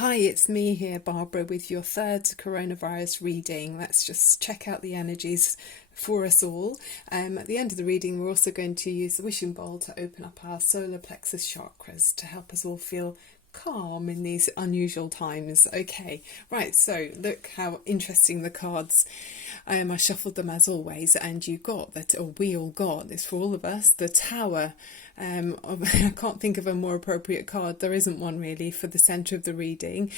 Hi, it's me here, Barbara, with your third coronavirus reading. Let's just check out the energies for us all. At the end of the reading, we're also going to use the wishing bowl to open up our solar plexus chakras to help us all feel calm in these unusual times. Okay, right, so look how interesting the cards. I shuffled them as always, and you got that, or we all got this for all of us, the Tower. I can't think of a more appropriate card. There isn't one really for the centre of the reading.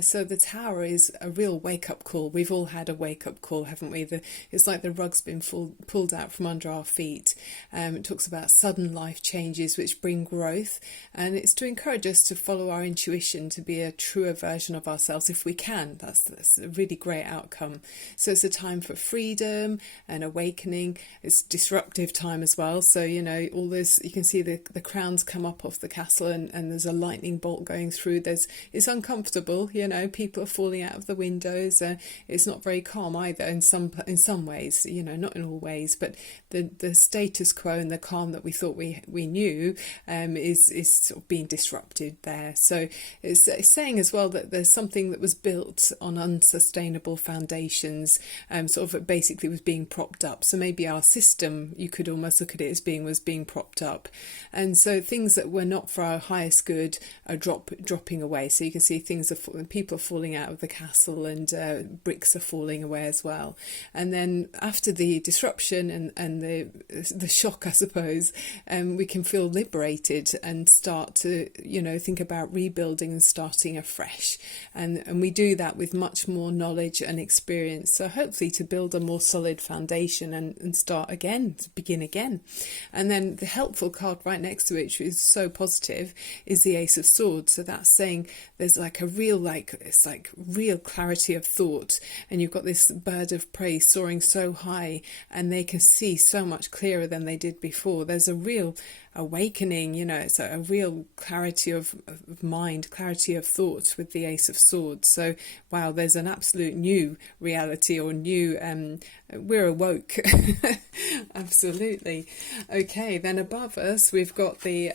So the Tower is a real wake-up call. We've all had a wake-up call, haven't we? It's like the rug's been pulled out from under our feet. It talks about sudden life changes which bring growth, and it's to encourage us to follow our intuition, to be a truer version of ourselves if we can. That's a really great outcome. So it's a time for freedom and awakening. It's disruptive time as well. So, all this, you can see the crowns come up off the castle, and there's a lightning bolt going through. It's uncomfortable, people are falling out of the windows. It's not very calm either in some ways, not in all ways, but the status quo and the calm that we thought we knew is sort of being disrupted there. So it's saying as well that there's something that was built on unsustainable foundations, sort of basically was being propped up. So maybe our system, you could almost look at it as was being propped up. And so things that were not for our highest good are dropping away. So you can see people are falling out of the castle, and bricks are falling away as well. And then after the disruption and the shock, I suppose, we can feel liberated and start to think about rebuilding and starting afresh. And we do that with much more knowledge and experience. So hopefully to build a more solid foundation and start again, to begin again. And then the helpful card right next to it, which is so positive, is the Ace of Swords. So that's saying there's like a real clarity of thought, and you've got this bird of prey soaring so high, and they can see so much clearer than they did before. There's a real awakening, it's a real clarity of mind, clarity of thought with the Ace of Swords. So wow, there's an absolute new reality, or new we're awoke. Absolutely. Okay, then above us we've got the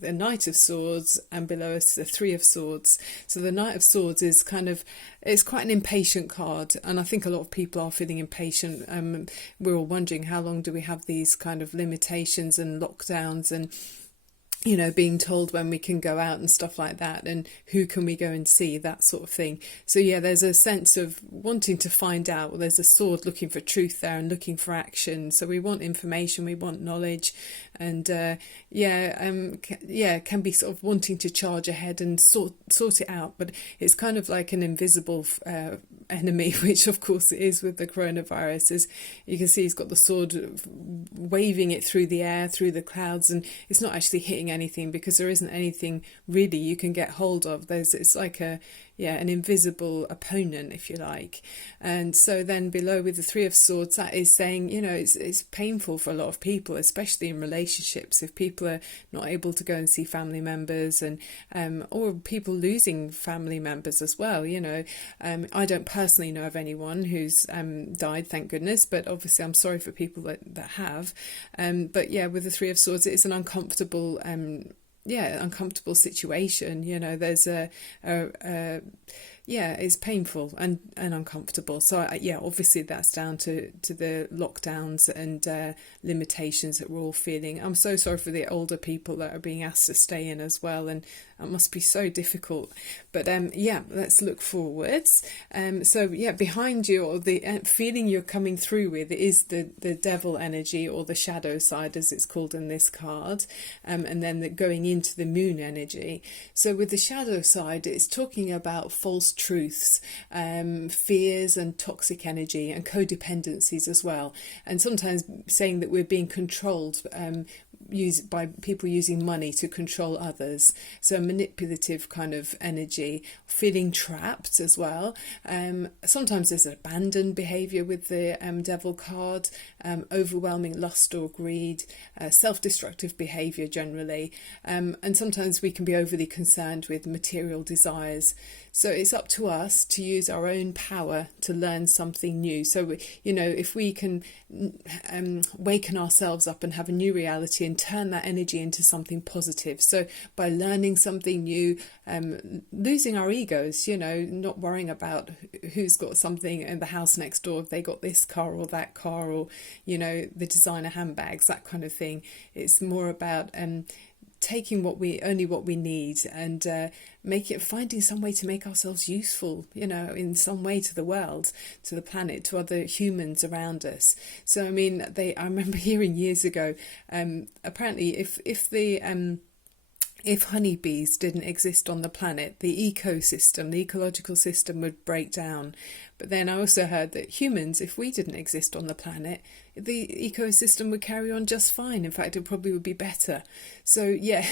Knight of Swords, and below us the Three of Swords. So the Knight of Swords is it's quite an impatient card, and I think a lot of people are feeling impatient. We're all wondering, how long do we have these kind of limitations and lockdowns, and being told when we can go out and stuff like that, and who can we go and see, that sort of thing. So yeah, there's a sense of wanting to find out. Well, there's a sword looking for truth there and looking for action. So we want information, we want knowledge, and can be sort of wanting to charge ahead and sort it out. But it's kind of like an invisible enemy, which of course it is with the coronavirus. As you can see, he's got the sword waving it through the air, through the clouds, and it's not actually hitting anything, because there isn't anything really you can get hold of. It's like an invisible opponent, if you like. And so then below with the Three of Swords, that is saying, it's painful for a lot of people, especially in relationships, if people are not able to go and see family members, and or people losing family members as well. I don't personally know of anyone who's died, thank goodness, but obviously I'm sorry for people that have. But yeah, with the Three of Swords, it's an uncomfortable uncomfortable situation. There's it's painful and uncomfortable. So obviously that's down to the lockdowns and limitations that we're all feeling. I'm so sorry for the older people that are being asked to stay in as well, and it must be so difficult. But let's look forwards. Behind you, or the feeling you're coming through with, is the devil energy, or the shadow side as it's called in this card, and then going into the moon energy. So with the shadow side, it's talking about false truths, fears and toxic energy, and codependencies as well, and sometimes saying that we're being controlled by people using money to control others. So manipulative kind of energy, feeling trapped as well. Sometimes there's abandoned behaviour with the devil card, overwhelming lust or greed, self-destructive behaviour generally, and sometimes we can be overly concerned with material desires. So it's up to us to use our own power to learn something new. So, if we can waken ourselves up and have a new reality and and turn that energy into something positive. So by learning something new, losing our egos, not worrying about who's got something in the house next door, if they got this car or that car, or the designer handbags, that kind of thing. It's more about taking only what we need, and finding some way to make ourselves useful, in some way to the world, to the planet, to other humans around us. So I remember hearing years ago, apparently if honeybees didn't exist on the planet, the ecological system would break down. But then I also heard that humans, if we didn't exist on the planet, the ecosystem would carry on just fine. In fact, it probably would be better. So yeah,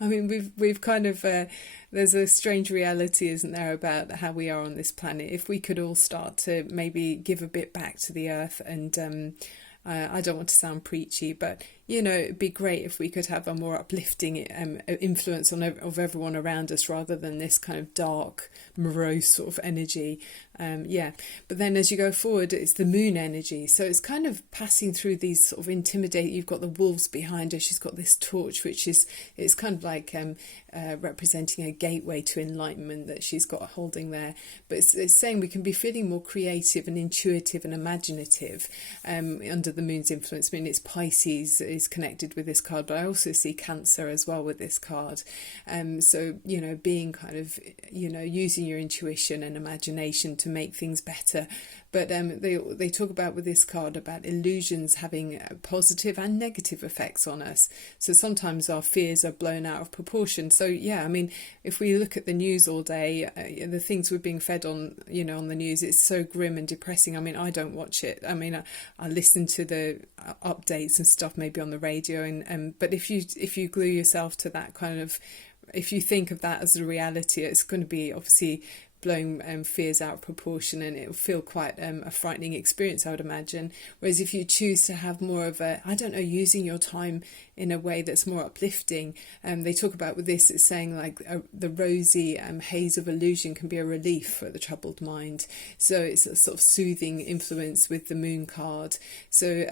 we've kind of, there's a strange reality, isn't there, about how we are on this planet. If we could all start to maybe give a bit back to the earth, and I don't want to sound preachy, but it'd be great if we could have a more uplifting influence of everyone around us, rather than this kind of dark, morose sort of energy. But then as you go forward, it's the moon energy. So it's kind of passing through these sort of you've got the wolves behind her. She's got this torch, it's kind of like representing a gateway to enlightenment that she's got holding there. But it's saying we can be feeling more creative and intuitive and imaginative under the moon's influence. It's Pisces is connected with this card, but I also see Cancer as well with this card. So being kind of using your intuition and imagination to make things better. But they talk about with this card about illusions having positive and negative effects on us. So sometimes our fears are blown out of proportion. So if we look at the news all day, the things we're being fed on, on the news, it's so grim and depressing. I don't watch it. I listen to the updates and stuff maybe on the radio, and but if you glue yourself to that kind of, if you think of that as a reality, it's going to be obviously blowing fears out of proportion, and it will feel quite a frightening experience, I would imagine. Whereas if you choose to have more of using your time in a way that's more uplifting, they talk about with this, it's saying like the rosy haze of illusion can be a relief for the troubled mind. So it's a sort of soothing influence with the moon card. So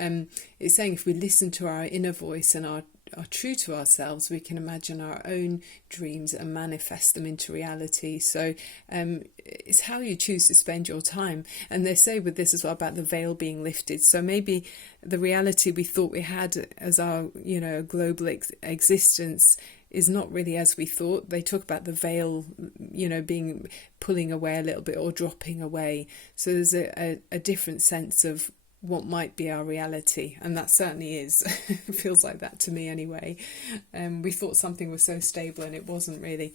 it's saying if we listen to our inner voice and are true to ourselves, we can imagine our own dreams and manifest them into reality. So it's how you choose to spend your time. And they say with this as well about the veil being lifted. So maybe the reality we thought we had as our global existence is not really as we thought. They talk about the veil being pulling away a little bit or dropping away. So there's a different sense of what might be our reality, and that certainly is. It feels like that to me anyway. We thought something was so stable, and it wasn't really.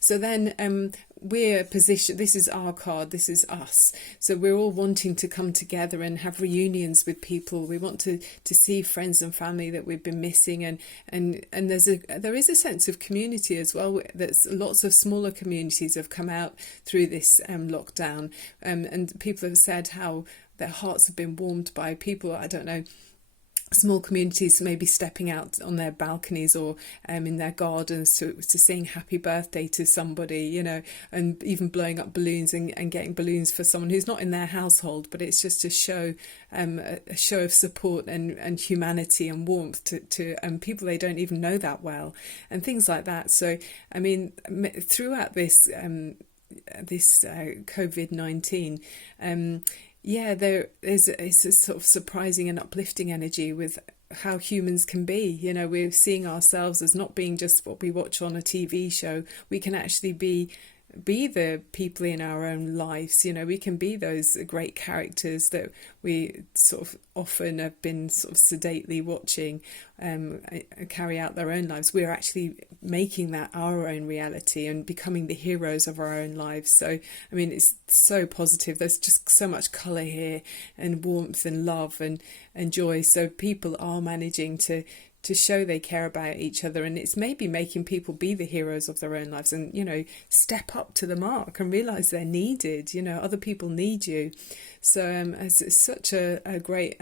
So then we're positioned, this is our card, this is us, so we're all wanting to come together and have reunions with people. We want to see friends and family that we've been missing, and there is a sense of community as well. There's lots of smaller communities have come out through this lockdown, and people have said how their hearts have been warmed by people, small communities maybe stepping out on their balconies or in their gardens to sing happy birthday to somebody, and even blowing up balloons and getting balloons for someone who's not in their household, but it's just to show a show of support and humanity and warmth to people they don't even know that well, and things like that. So throughout this COVID-19, it's a sort of surprising and uplifting energy with how humans can be. We're seeing ourselves as not being just what we watch on a TV show. We can actually be the people in our own lives. We can be those great characters that we sort of often have been sort of sedately watching carry out their own lives. We're actually making that our own reality and becoming the heroes of our own lives. So it's so positive. There's just so much colour here, and warmth and love and joy. So people are managing to show they care about each other, and it's maybe making people be the heroes of their own lives and step up to the mark and realize they're needed. Other people need you. So it's such a great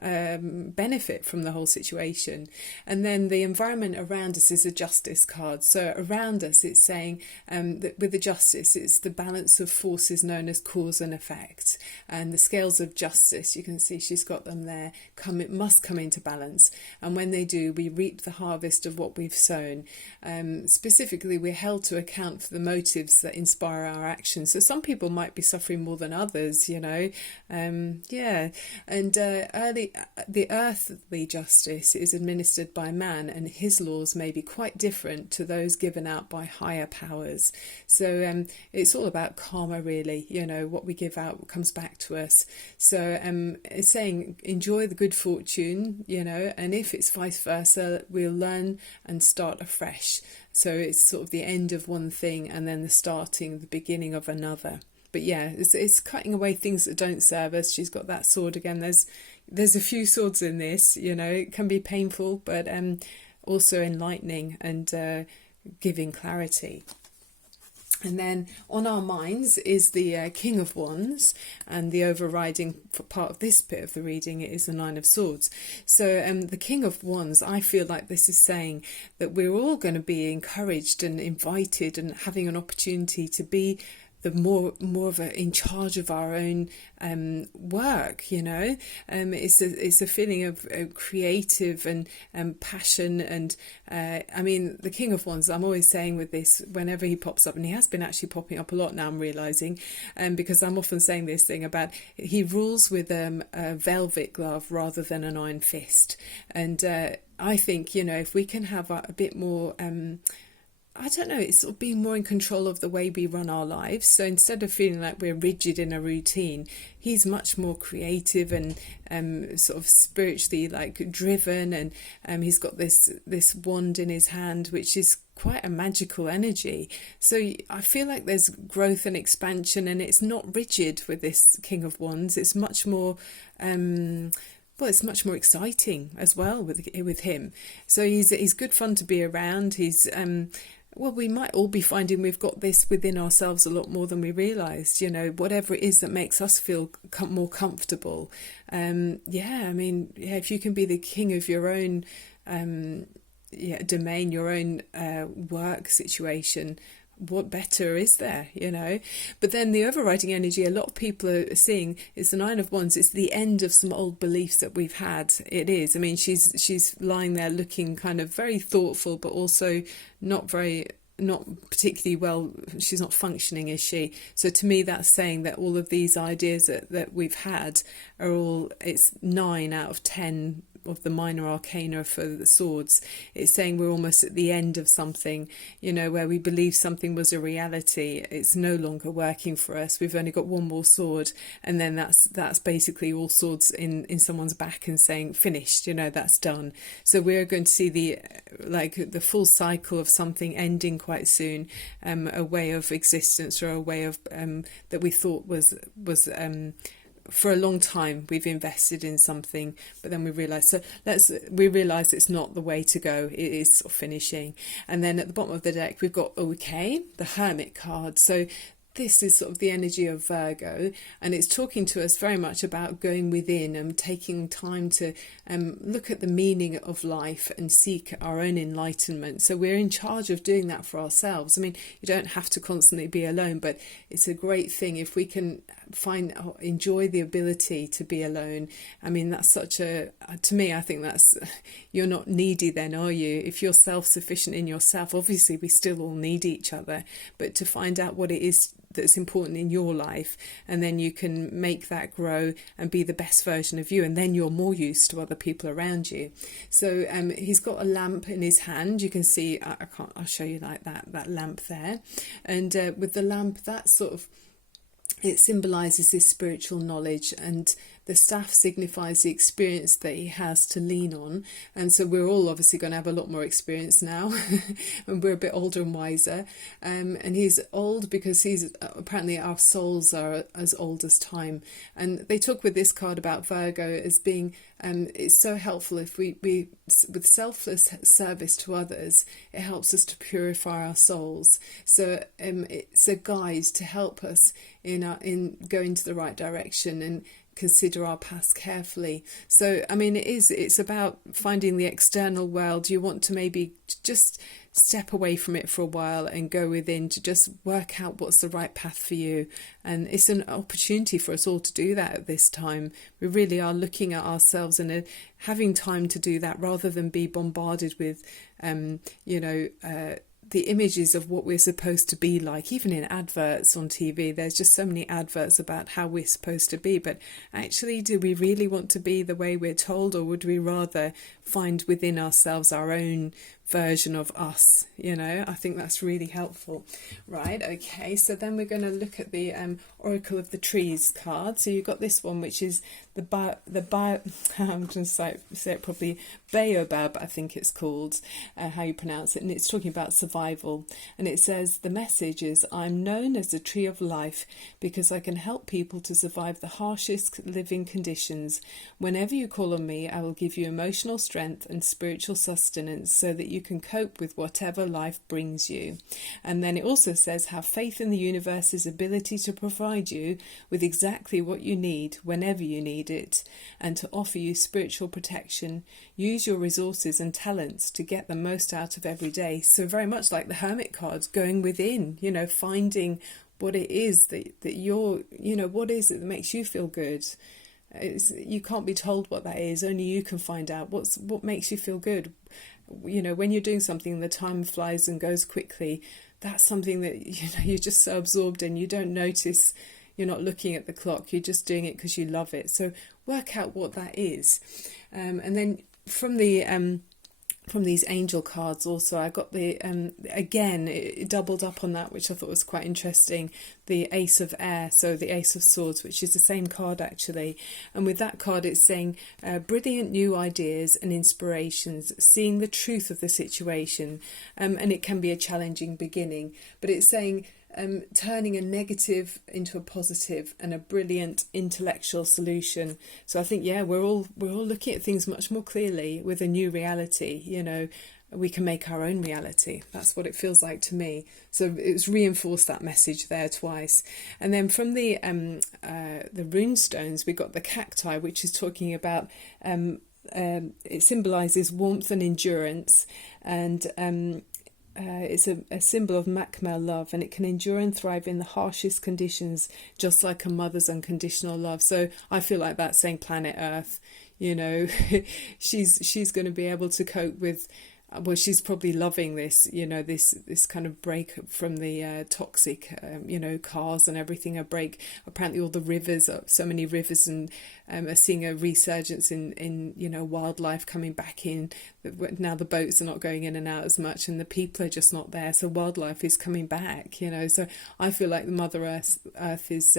benefit from the whole situation. And then the environment around us is a justice card. So around us, it's saying that with the justice, it's the balance of forces known as cause and effect. And the scales of justice, you can see she's got them there, it must come into balance. And when they do, we reap the harvest of what we've sown. Specifically, we're held to account for the motives that inspire our actions. So some people might be suffering more than others, you know. And the earthly justice is administered by man, and his laws may be quite different to those given out by higher powers. So it's all about karma, really. You know, what we give out comes back to us. So it's saying enjoy the good fortune, you know, and if it's vice versa, we'll learn and start afresh. So it's sort of the end of one thing and then the beginning of another. But yeah, it's cutting away things that don't serve us. She's got that sword again. There's a few swords in this, you know. It can be painful, but also enlightening and giving clarity. And then on our minds is the King of Wands, and the overriding part of this bit of the reading is the Nine of Swords. So the King of Wands, I feel like this is saying that we're all going to be encouraged and invited and having an opportunity to be the more of in charge of our own work, you know. It's a feeling of creative and passion, and I mean, the King of Wands, I'm always saying with this, whenever he pops up, and he has been actually popping up a lot now, I'm realising, because I'm often saying this thing about he rules with a velvet glove rather than an iron fist. And I think, you know, if we can have a bit more I don't know, it's sort of being more in control of the way we run our lives. So instead of feeling like we're rigid in a routine, he's much more creative and sort of spiritually like driven, and he's got this wand in his hand, which is quite a magical energy. So I feel like there's growth and expansion, and it's not rigid with this King of Wands. It's much more it's much more exciting as well with him. So he's good fun to be around. He's we might all be finding we've got this within ourselves a lot more than we realised, you know, whatever it is that makes us feel more comfortable. If you can be the king of your own domain, your own work situation, what better is there, you know? But then the overriding energy a lot of people are seeing is the Nine of Wands. It's the end of some old beliefs that we've had. It is. I mean, she's lying there looking kind of very thoughtful, but also not particularly well. She's not functioning, is she? So to me, that's saying that all of these ideas that we've had are all, it's 9 out of 10 of the minor arcana for the swords. It's saying we're almost at the end of something, you know, where we believe something was a reality. It's no longer working for us. We've only got one more sword, and then that's basically all swords in someone's back and saying finished, you know, that's done. So we're going to see the full cycle of something ending quite soon, a way of existence, or a way of that we thought was for a long time we've invested in something, but then we realise it's not the way to go. It is sort of finishing. And then at the bottom of the deck we've got the Hermit card. So this is sort of the energy of Virgo, and it's talking to us very much about going within and taking time to look at the meaning of life and seek our own enlightenment. So we're in charge of doing that for ourselves. I mean, you don't have to constantly be alone, but it's a great thing if we can enjoy the ability to be alone. I mean, that's to me, I think that's, you're not needy then, are you? If you're self-sufficient in yourself, obviously we still all need each other, but to find out what it is that's important in your life, and then you can make that grow and be the best version of you, and then you're more used to other people around you. So he's got a lamp in his hand. You can see, I'll show you like that lamp there, and with the lamp, that sort of, it symbolises his spiritual knowledge, and the staff signifies the experience that he has to lean on. And so we're all obviously going to have a lot more experience now and we're a bit older and wiser. And he's old because he's apparently our souls are as old as time. And they talk with this card about Virgo as being it's so helpful if we with selfless service to others, it helps us to purify our souls. So it's a guide to help us in going to the right direction and consider our past carefully. So, I mean, it's about finding the external world. You want to maybe just step away from it for a while and go within to just work out what's the right path for you. And it's an opportunity for us all to do that at this time. We really are looking at ourselves and having time to do that rather than be bombarded with, the images of what we're supposed to be like. Even in adverts on TV, there's just so many adverts about how we're supposed to be. But actually, do we really want to be the way we're told, or would we rather find within ourselves our own version of us? I think that's really helpful. Right, okay, so then we're going to look at the Oracle of the Trees card. So you've got this one, which is I'm going to say it properly, Baobab, I think it's called, how you pronounce it, and it's talking about survival. And it says, the message is, I'm known as the tree of life because I can help people to survive the harshest living conditions. Whenever you call on me, I will give you emotional strength and spiritual sustenance so that you can cope with whatever life brings you. And then it also says, have faith in the universe's ability to provide you with exactly what you need whenever you need it, and to offer you spiritual protection. Use your resources and talents to get the most out of every day. So very much like the Hermit card, going within, finding what it is that you're, what is it that makes you feel good. You can't be told what that is. Only you can find out what makes you feel good. When you're doing something, the time flies and goes quickly. That's something that you're just so absorbed in, you don't notice. You're not looking at the clock. You're just doing it because you love it. So work out what that is, and then from these angel cards also, I got the again, it doubled up on that, which I thought was quite interesting, the Ace of Air, so the Ace of Swords, which is the same card actually. And with that card it's saying brilliant new ideas and inspirations, seeing the truth of the situation, and it can be a challenging beginning, but it's saying turning a negative into a positive and a brilliant intellectual solution. So I think, we're all looking at things much more clearly with a new reality. We can make our own reality. That's what it feels like to me. So it's reinforced that message there twice. And then from the rune stones, we got the cacti, which is talking about it symbolises warmth and endurance, and it's a symbol of Makmel love, and it can endure and thrive in the harshest conditions, just like a mother's unconditional love. So I feel like that's saying planet Earth, she's going to be able to cope with, well, she's probably loving this, this kind of break from the toxic, cars and everything, a break. Apparently all the rivers, so many rivers, and are seeing a resurgence in wildlife coming back in. Now the boats are not going in and out as much, and the people are just not there. So wildlife is coming back, So I feel like the Mother Earth is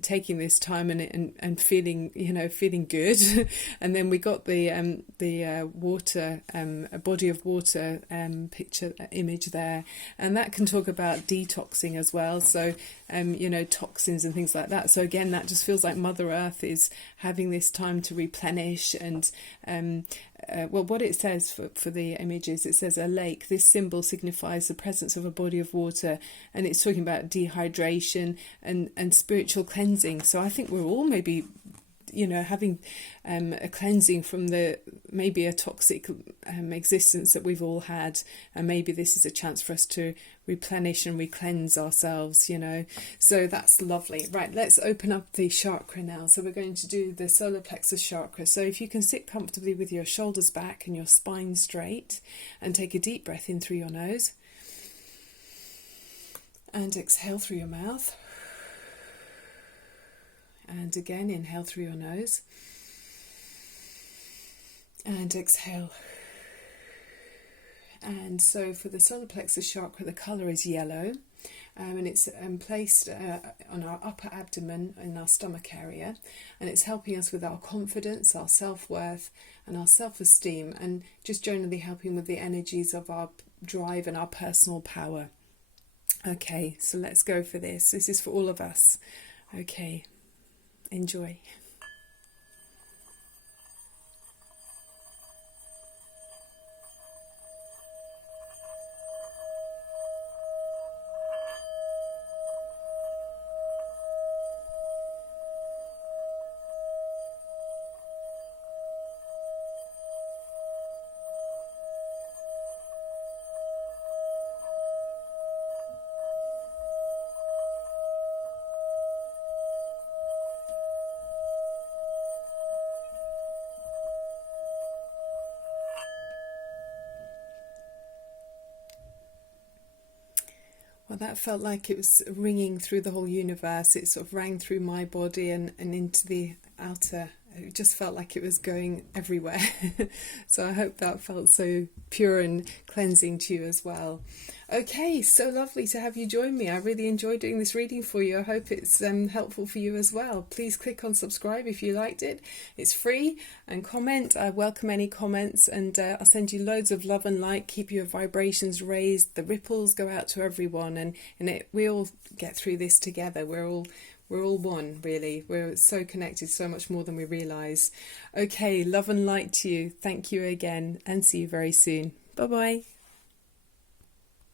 taking this time and feeling feeling good. And then we got the water, a body of water picture image there, and that can talk about detoxing as well, so toxins and things like that. So again, that just feels like Mother Earth is having this time to replenish. And what it says for the images, it says a lake. This symbol signifies the presence of a body of water, and it's talking about dehydration and spiritual cleansing. So I think we're all maybe having a cleansing from maybe a toxic existence that we've all had, and maybe this is a chance for us to replenish and re-cleanse ourselves, so that's lovely. Right, let's open up the chakra now. So we're going to do the solar plexus chakra. So if you can sit comfortably with your shoulders back and your spine straight, and take a deep breath in through your nose and exhale through your mouth. And again, inhale through your nose and exhale. And so for the solar plexus chakra, the colour is yellow, and it's placed on our upper abdomen in our stomach area, and it's helping us with our confidence, our self-worth and our self-esteem, and just generally helping with the energies of our drive and our personal power. Okay, so let's go for this. This is for all of us. Okay. Enjoy. Well, that felt like it was ringing through the whole universe. It sort of rang through my body and into the outer. It just felt like it was going everywhere. So I hope that felt so pure and cleansing to you as well. Okay, so lovely to have you join me. I really enjoyed doing this reading for you. I hope it's helpful for you as well. Please click on subscribe if you liked it. It's free, and comment. I welcome any comments, and I'll send you loads of love and light. Keep your vibrations raised. The ripples go out to everyone, and we all get through this together. We're all one, really. We're so connected, so much more than we realise. Okay, love and light to you. Thank you again, and see you very soon. Bye-bye.